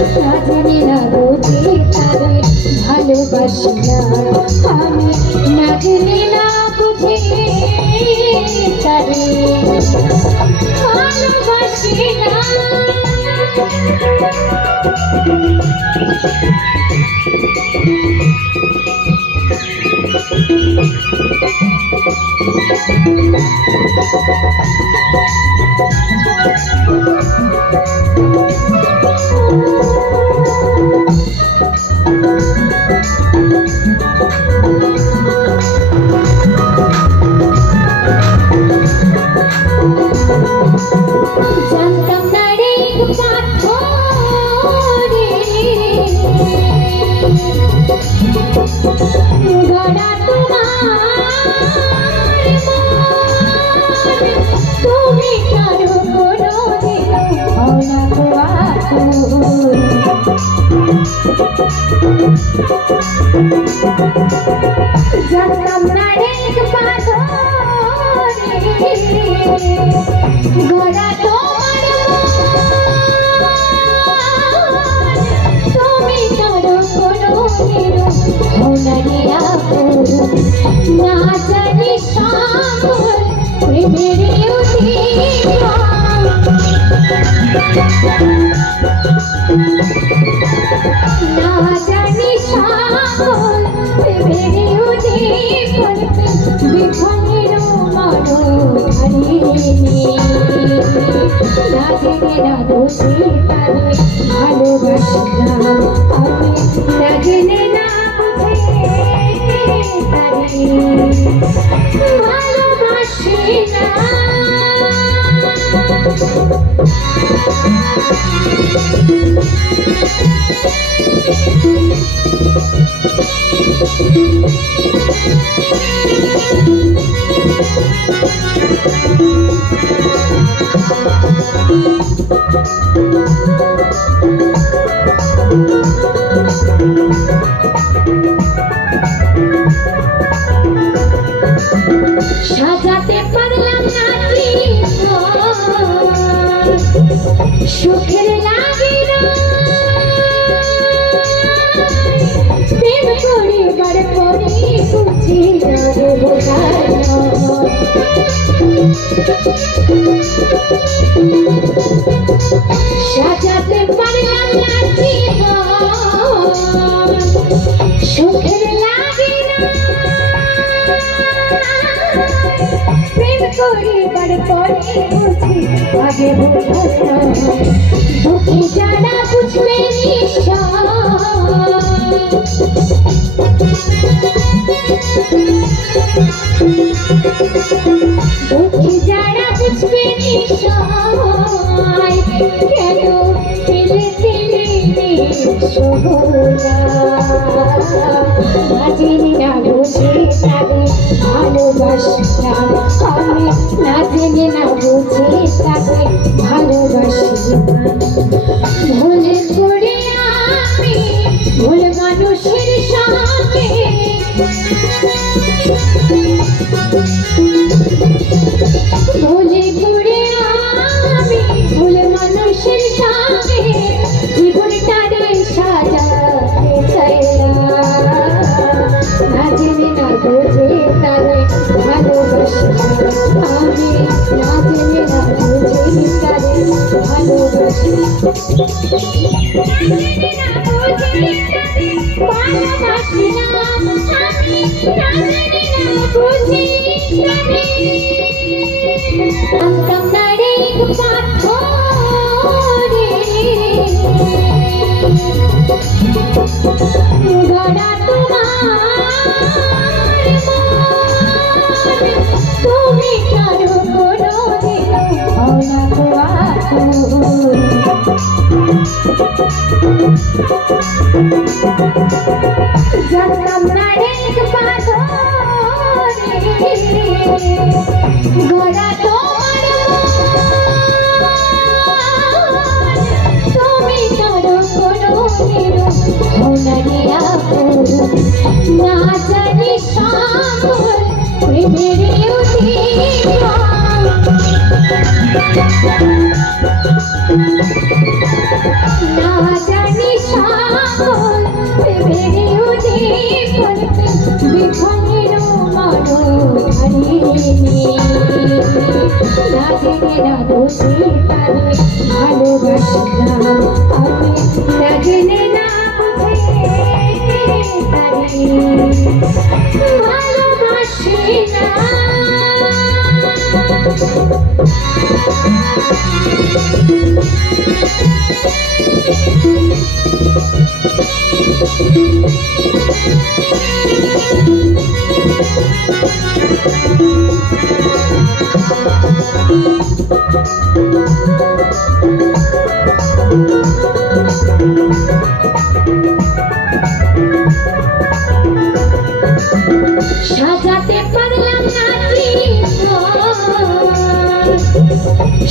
জানি না বুঝি তারে ভালোবাসি না আমি, না জানি না বুঝি তারে ভালোবাসি না। জানতাম না রে পাথরে গড়া তোমার, তুমি কারো কোনো দিন হও না গো আকুল। জানতাম না রে পাথরে গড়া তোমার, তুমি কারো কোনো দিন হও না রে আকুল। না জানি সাগর প্রেমের অধিকার, না জানি সাগর প্রেমের অধিকার, বিফলের মনোহারিণী। না জেনে না বুঝি তারে ভালোবাসি না আমি, না জেনে না বুঝি তারে ভালোবাসি না। সাজাতে পারলাম না সুখের লাগিল, প্রেম করিবার পরে বুঝি না রে সাজাতে পারলাম না সুখের লাগিল, প্রেম করিবার পরে বুঝি আগে বোঝা দুঃখী যারা বুঝবে দুঃখী যারা বুঝবে কেন ফেলে ফেলে জেনে না বুঝে তাদের ভালোবাসি না আমি, না জেনে না বুঝে তাদের ভালোবাসি না। ভুল করে আমি ভুল মানুষের সঙ্গে, ভুল করে আমি ভুল মানুষের সঙ্গে জীবনটারে সাজাতে চাইলাম, না জেনে না বুঝে তারে ভালোবাসি না আমি, না জেনে না বুঝে তারে ভালোবাসি না। ভালোবাসি না আমি, না জেনে না বুঝে জানতাম না রে পাথরে গড়া তোমার, তুমি কারো কোনো দিন হও না গো আকুল। জানতাম না রে পাথরে গড়া তোমার, তুমি কারো কোনো দিন হও না গো আকুল। জানতাম না রে পাথরে গড়া তোমার, তুমি কারো কোনো দিন হও না গো আকুল। না জেনে না বুঝি তারে ভালোবাসি না আমি, না জেনে না বুঝি তারে ভালোবাসি না। ভুল করে আমি ভুল মানুষের সঙ্গে, ভুল করে আমি ভুল মানুষের সঙ্গে জীবনটারে সাজাতে চাইলাম, না জেনে না বুঝে তারে ভালোবাসি না আমি, না জেনে না বুঝে তারে ভালোবাসি না। জেনে না বুঝে তারে ভালোবাসি না আমি, না জেনে না বুঝে তারে ভালোবাসি না। সাজাতে পারলাম না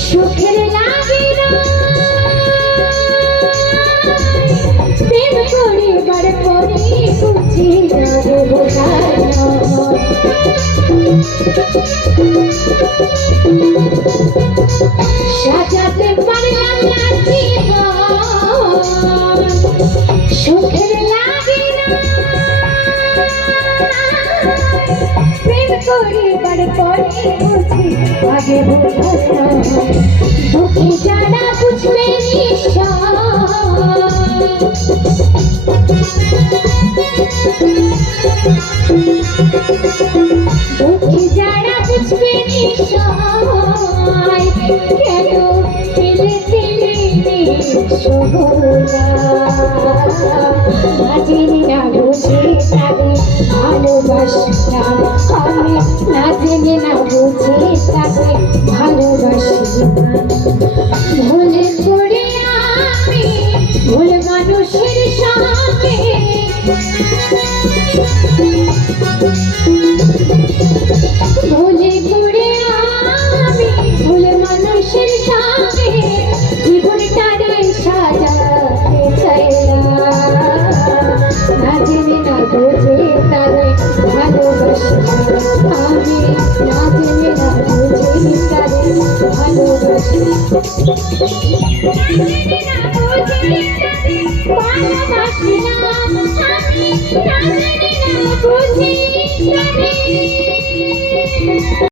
সুখের লাগে না প্রেম করিবার পরে বুঝি না রে বোঝানো, সাজাতে পারলাম না সুখের লাগে না প্রেম করিবার পরে বুঝি আগে বোঝানো, দুঃখী যারা বুঝবে দুঃখী যারা বুঝবে কেন পেলে পেলে সোহলা জেনে না বুঝে তাদের ভালোবাসলাম আমি, না জেনে না বুঝে তাদের ভালোবাসলাম। ভুল করে আমি ভুল মানুষের সঙ্গে ভুল করে আমি ভুল মানুষের সঙ্গে জীবনটারে সাজাতে চাইলাম, না জেনে না বুঝে তারে ভালোবাসলাম আমি, না জেনে না বুঝে তারে ভালোবাসলাম, ভালোবাসলাম আমি, না জেনে না বুঝে